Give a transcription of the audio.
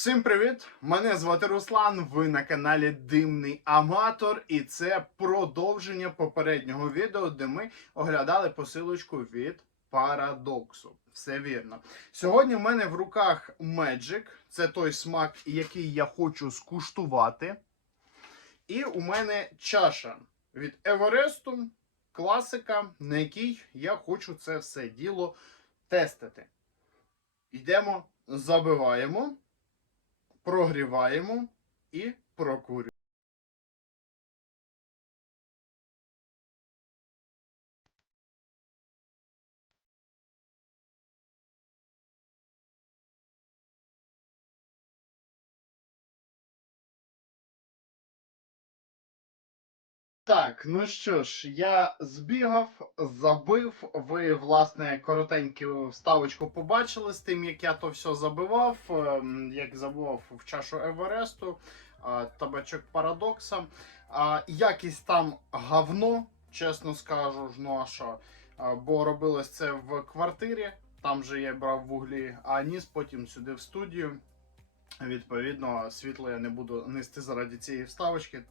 Всім привіт! Мене звати Руслан. Ви на каналі Димний Аматор, і це продовження попереднього відео, де ми оглядали посилочку від Парадоксу. Все вірно. Сьогодні в мене в руках Magic. Це той смак, який я хочу скуштувати. І у мене чаша від Евересту, класика, на якій я хочу це все діло тестити. Йдемо, забиваємо прогріваємо і прокурюємо. Так, ну що ж, я збігав, забив. Ви, власне, коротеньку вставочку побачили з тим, як я то все забивав, ем, як забивав в чашу Евересту, табачок парадокса. Якість там говно, чесно скажу, ж, ну а що. Бо робилось це в квартирі, там же я брав вуглі, а ніс потім сюди в студію. Відповідно, світло я не буду нести заради цієї вставочки.